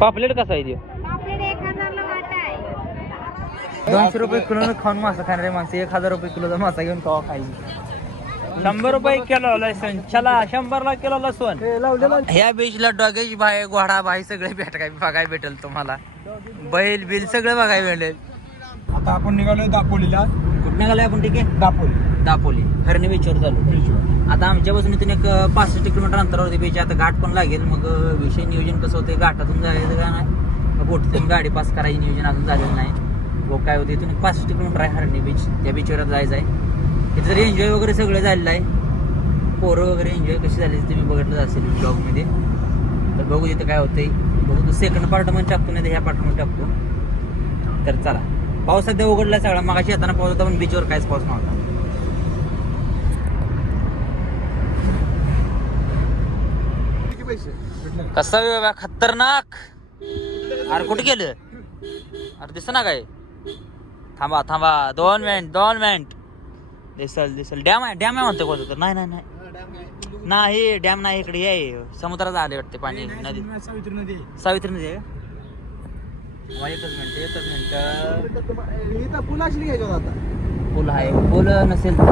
पापलेट कसा आहे दोनशे रुपये किलो खाऊन मासा खाणारे माणसं. एक हजार रुपये किलोचा मासा घेऊन कवा खाईल शंभर रुपये किलो लसूण. चला शंभरला किलो लसूण. ह्या बीचला डॉगेज भाई घोडा भाई सगळे भेट काय बघायला भेटेल तुम्हाला. बैल बिल सगळं बघायला भेटेल आता आपण निघालोय दापोलीला. कुठं निघालोय आपण ठीक आहे? दापोली. दापोली. हरणी बीचवर चालू. आता आमच्यापासून इथून एक पासष्ट किलोमीटर अंतरावरती बीच. आता घाट पण लागेल. मग विषय नियोजन कसं होतं घाटातून जायचं का नाही? बोटीतून गाडी पास करायची नियोजन अजून झालेलं नाही. मग काय होतं इथून पासष्ट किलोमीटर आहे हरणी बीच त्या बीचवर जायचं आहे तिथे तरी एन्जॉय वगैरे सगळं झालेलं आहे. पोरं वगैरे एन्जॉय कशी झाली ते तुम्ही बघितलं असेल ब्लॉगमध्ये तर बघू इथं काय होतंय. बघू सेकंड पार्टमध्ये टाकतो नाही तर ह्या पार्टमध्ये टाकतो. तर चला. पाऊस सध्या उघडला सगळा. मागाशी येताना पाऊस होता पण बीचवर काहीच पाऊस नव्हता. कसा व्यवहार खतरनाक. अरे कुठे गेलं? अरे दिस ना काय? थांबा थांबा. दोन मिनिट दोन मिनिट दिसल दिसल. डॅम आहे डॅम आहे म्हणतो कोणतं नाही नाही नाही. नाही डॅम नाही. इकडे आहे समुद्रात आले वाटते पाणी नदी. सावित्री नदी. सावित्री नदी आहे थांबा, एकच मिनिट एकच मिनिट. इथं पूल असली घ्यायच्या आता. पूल आहे. पूल नसेल तर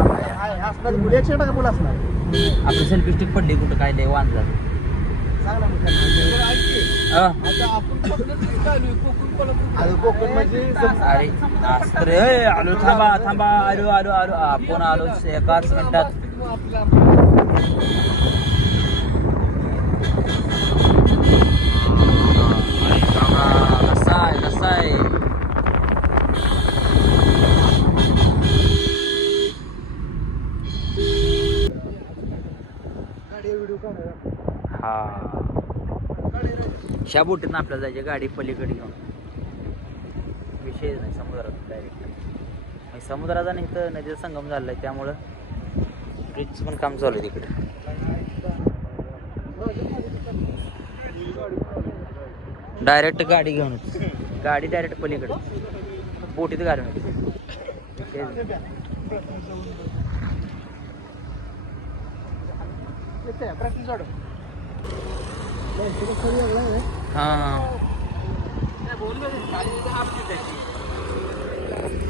असणार पूल एकशे टक्का पूल असणार. आपली सेल्फी स्टिक पडली कुठं? काय लय वांद झालं चांगला. अं, आता कोकण. अरे कोकण म्हणजे सम- अरे अस्त्र ए, आलो थांबा थांबा. आलो आलो आलो. आपण आलो एकाच मिनिटात अरे बाबा, कसा आहे. हा. ह्या बोटीतनं आपल्याला जायचे गाडी पलीकडे घेऊन. विषय नाही समुद्रात डायरेक्ट समुद्राचा नाही तर नदीचा संगम झाला आहे त्यामुळं ब्रिजचं पण काम चालू आहे तिकडे. डायरेक्ट गाडी घेऊनच. गाडी डायरेक्ट पलीकडे. बोटीत घालून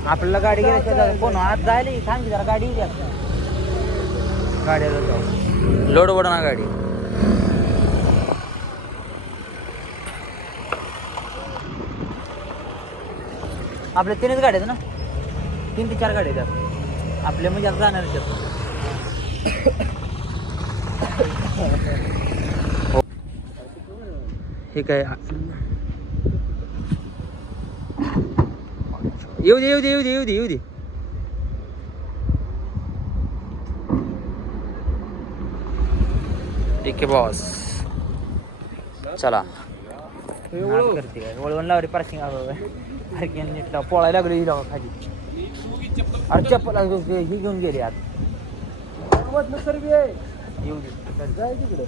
आपल्याला गाडी घ्यायची कोण? आज जायला सांग जरा गाडी घ्या गाडीला जाऊ. लोड वड ना गाडी. आपल्या तीनच गाड्या आहेत ना? तीन ते चार गाड्या आहेत आपल्या. म्हणजे आता जाणार हे काय? येऊ दे येऊ दे येऊ दे येऊ दे येऊ दे. ठीक आहे बॉस चला. करते वळवण लावली पार्किंग पार्किंग पोळायला लागली ही लावा खाली. अरे चप्पल ही घेऊन गेली आत. येऊ दे जाय तिकडे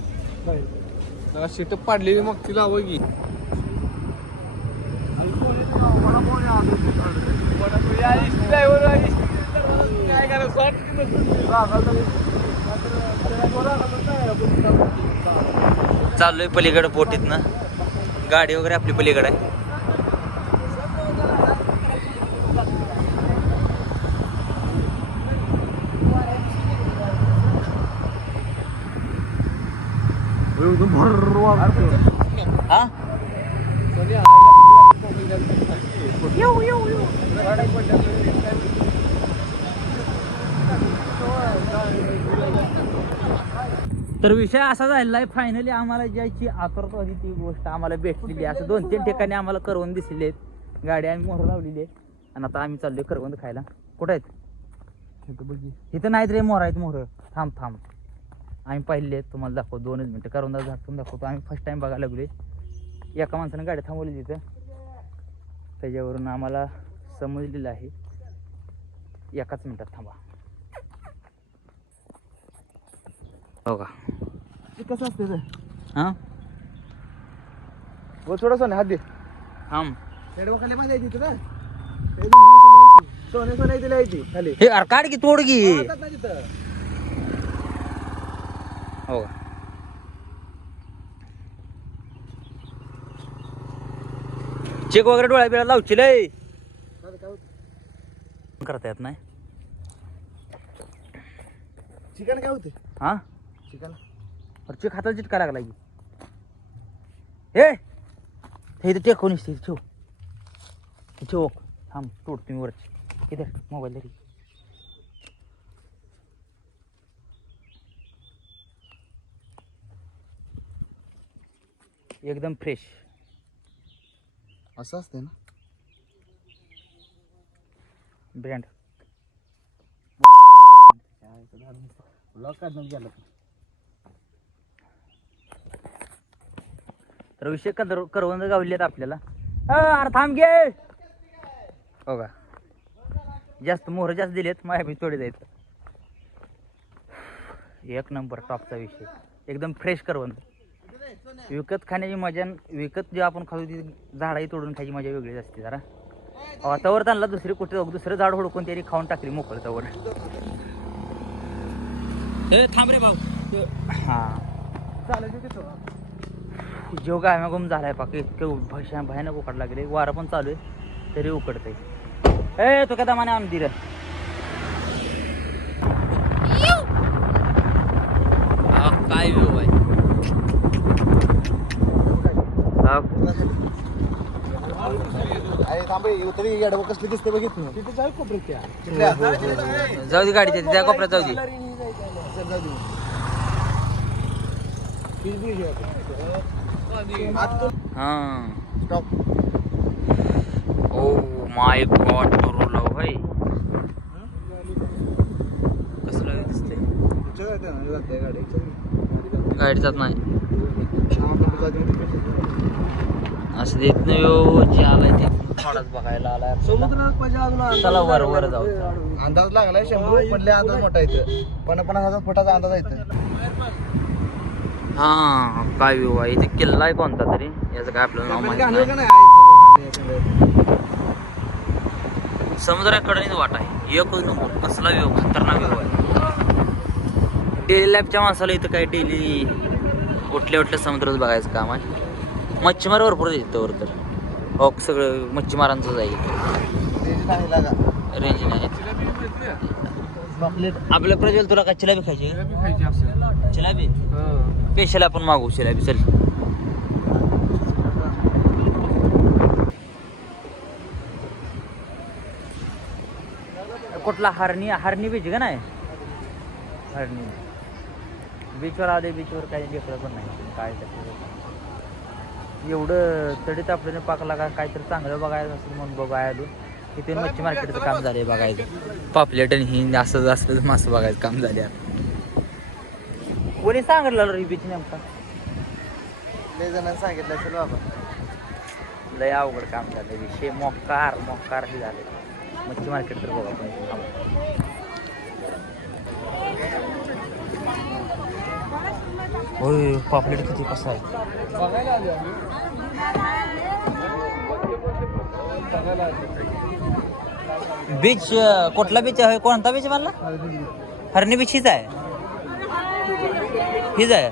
जरा सीट पाडलेली मग तिला हवं की. चाललोय पलीकडे बोटीतनं गाडी वगैरे आपली पलीकडे आहे. हा? तर विषय असा झालेला आहे फायनली आम्हाला ज्याची आतुरता होती ती गोष्ट आम्हाला भेटलेली असं दोन तीन ठिकाणी आम्हाला करवंद दिसलेले आहेत. गाडी आम्ही मोहर लावलेली आहे आणि आता आम्ही चाललोय करवंद खायला. कुठं आहेत? इथं नाहीत रे मोहर आहेत मोहर थांब थांब. आम्ही पाहिले तुम्हाला दाखवतो दोनच मिनटं. करवंदा झाकून दाखवतो. आम्ही फर्स्ट टाइम बघायला लागलोय. एका माणसाने गाडी थांबवली तिथं त्याच्यावरून आम्हाला समजलेलं आहे. एकाच मिनिटात थांबा. हो का? कसं असते ते हां? व थोडंसं हात दे. थांब. खाली माझ्या आहे तिथं ना? सोने सोने तिला यायची खाली. हे अरे काढ की तोड की. तिथं. हो. का चेक वगैरे डोळ्या बिळा लावची लय. काय काय होतं करता येत नाही. चिकन काय होते? हा? चिकन. अरे चेक हाताला चिटका लागला की. हे हे इथं टेकून ठेव. हे ठेव. थांब तोड तुम्ही वरची इथे मोबाईल तरी एकदम फ्रेश असं असते ना? ब्रँड तर विषय कर करवंद गावलेत आपल्याला. अरे थांब घे हो का? जास्त मोहर जास्त दिलेत माझ्या थोडे जायचं एक नंबर टॉपचा विषय. एकदम फ्रेश करवंद. विकत खाण्याची मजा विकत जे आपण खाऊ ती झाडही तोडून खायची मजा वेगळीच असते जरा. तवर त्यांना दुसरी कुठे दुसरं झाड हुडकून त्यांनी खाऊन टाकली मोकळ तवर. ए, थांब रे भाऊ. हा. जीव गाय गुम झालाय पाक इतकं भशा भयानक उकड लागले. वारं पण चालू आहे तरी उकडतंय. ए तो काय दमाने आम दिर काय व्ह्यू आहे हा, अरे थांब तरी गाड्या कसली दिसते बघितलं तिथे जाऊ दे गाडीच्या त्या कोपऱ्यात जाऊ दे. हा. स्टॉप ओ माय गॉड टोरोला होय कसं लागत दिसतंय? गाडी गाडी जात नाही. असं देत नाही हो जे आलाय ते. बघायला आलाय. चला वर वर जाऊ. अंदाज लागलाय शंभर पडले अंदाज मोठा इथं. पण पन्नास हजार फुटाचा अंदाज आहे. हा काय व्ह्यू आहे? इथे किल्ला आहे कोणता तरी? याचं काय आपल्याला नाव माहीत? समुद्राकडे वाट आहे. एक नंबर कसला व्ह्यू खतरनाक व्ह्यू आहे. डेली लाईफच्या माणसाला इथं काय डेली उठल्या उठल्या समुद्रात बघायचं काम आहे? मच्छीमार भरपूर येतं वर तर. हो सगळं मच्छीमारांचं जाईल. रेंज नाही. पापलेट आपल्या प्रज्वल तुला काय चिलाबी खायची? का? चिलाबी? स्पेशल आपण मागू चिलाबी. चल. कुठला? हरणी हरणी बीच का नाही? हरणी. बीचवर आले बीचवर काही देखलं पण नाही. काय. एवढं तडीत आपल्याने पाकला का काहीतरी चांगलं बघायचं असेल म्हणून बघायला आलो. तिथे मच्छी मार्केटचं काम झालंय बघायचं. पापलेट आणि हिंद असं असलं मासं बघायचं काम झाले कोणी सांगितलं रे बीच नेमका? लय जणांनी सांगितलं असेल बाबा. लय अवघड काम झालं विषय मोकार मोकार हे झाले मच्छी मार्केट तर बघा पण होय पापलेट किती कसं आहे? बीच कुठला बीच आहे? कोणता बीच म्हणला हरणी बीच हीच आहे? हीच आहे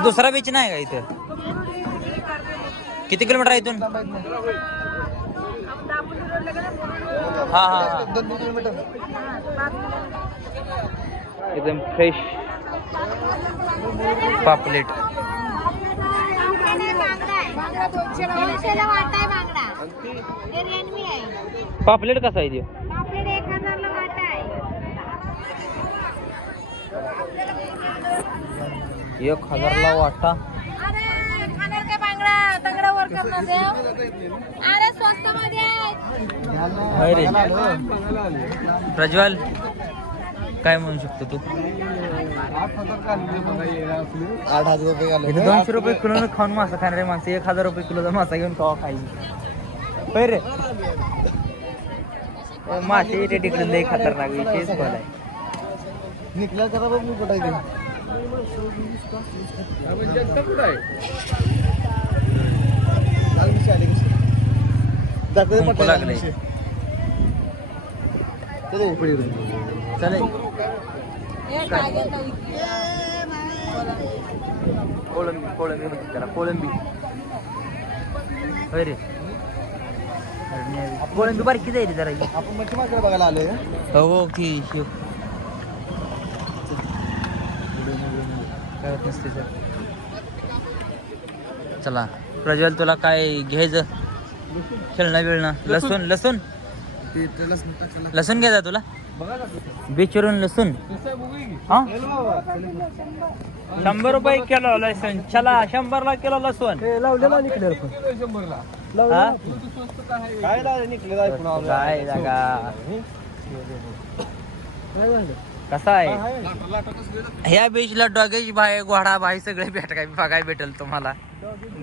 दुसरा बीच नाही का इथं? किती किलोमीटर आहे इथून? हा हा एकदम फ्रेश पापलेट. पापलेट कसा आहे ते एक हजार हजारला वाटा आहे एक हजारला वाटा अरे खाणार काय बांगडा तंगडा वर करणार देव अरे स्वस्त मध्ये प्रज्वल काय म्हणू शकतो तू? आठ हजार रुपये दोनशे रुपये किलो खाऊन मासा खाणारे माणसं. एक हजार रुपये किलोचा मासा घेऊन खावा रे. ए, मासे इथे तिकडे लई खतरनाक विषयच खोल आहे निघला करा बघ मी कुठं आहे ते. लाल मिरची आली कशी? दाखव दे कुंकू. चले हे? कोळंबी कोळंबी म्हणते त्याला. कोळंबी. होय रे. कोळंबी बारकी जाईल जरा ही. आपण मच्छी मार्केट बघायला आलोय. हो की शिव कळत नसते सर चला प्रज्वल तुला काय घ्यायचं? खेळणं बिळणं लसूण लसूण. लसूण. घ्यायचा तुला. बीचवरून लसूण. हा? शंभर रुपये किलो लसूण. चला शंभरला किलो लसूण. लावलेला निघले शंभरला. हा? काय जागा? कसा आहे? ह्या बीचला डॉगेज भाई घोडा भाई सगळे भेट काय बघायला भेटेल तुम्हाला.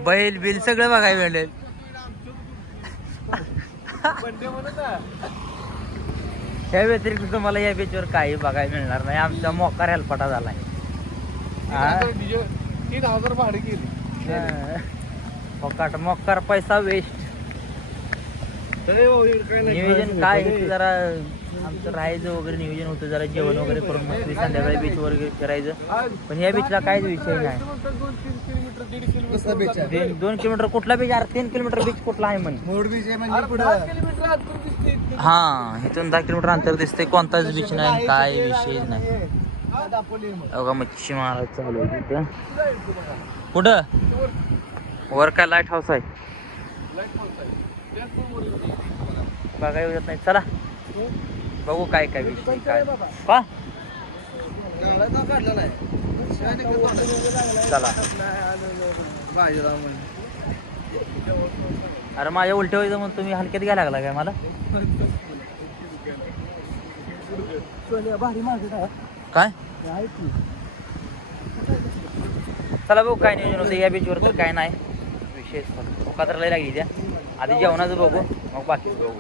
बैल बिल सगळं बघायला भेटेल. ह्या व्यतिरिक्त तुम्हाला या बीचवर काही बघायला मिळणार नाही. आमचा मोकार हेलपाटा झालाय? तीन हजार भाडे केली हा. मोकार मोकार पैसा वेस्ट नियोजन काय जरा आमचं राहायचं वगैरे नियोजन होतं. जरा जेवण वगैरे करून मस्त संध्याकाळी बीच वगैरे फिरायचं. पण या बीचला काहीच विषय नाही. कसला बेच आहे? दोन दोन किलोमीटर कुठला बीच अरे तीन किलोमीटर बीच कुठला आहे म्हणे. मोड बीच आहे म्हणजे पुढं. हा इथून दहा किलोमीटर अंतर दिसते कोणताच बीच नाही काय विषय नाही. दापोली अगं मच्छी मारायचं चालू आहे तिथं. कुठं वर काय लाइट हाऊस आहे. बघा. येऊ देत नाही. चला. बघू काय काय विषय काय. का? चला. अरे माझ्या उलट्या व्हायचं म्हणून तुम्ही हलक्यात घ्यायला लागला काय मला. काय. चला बघू काय नियोजन होतं. या बीचवर तर काय नाही. विशेष कात्रला लागली त्या. आधी जेवणाचं बघू मग बाकीचं बघू.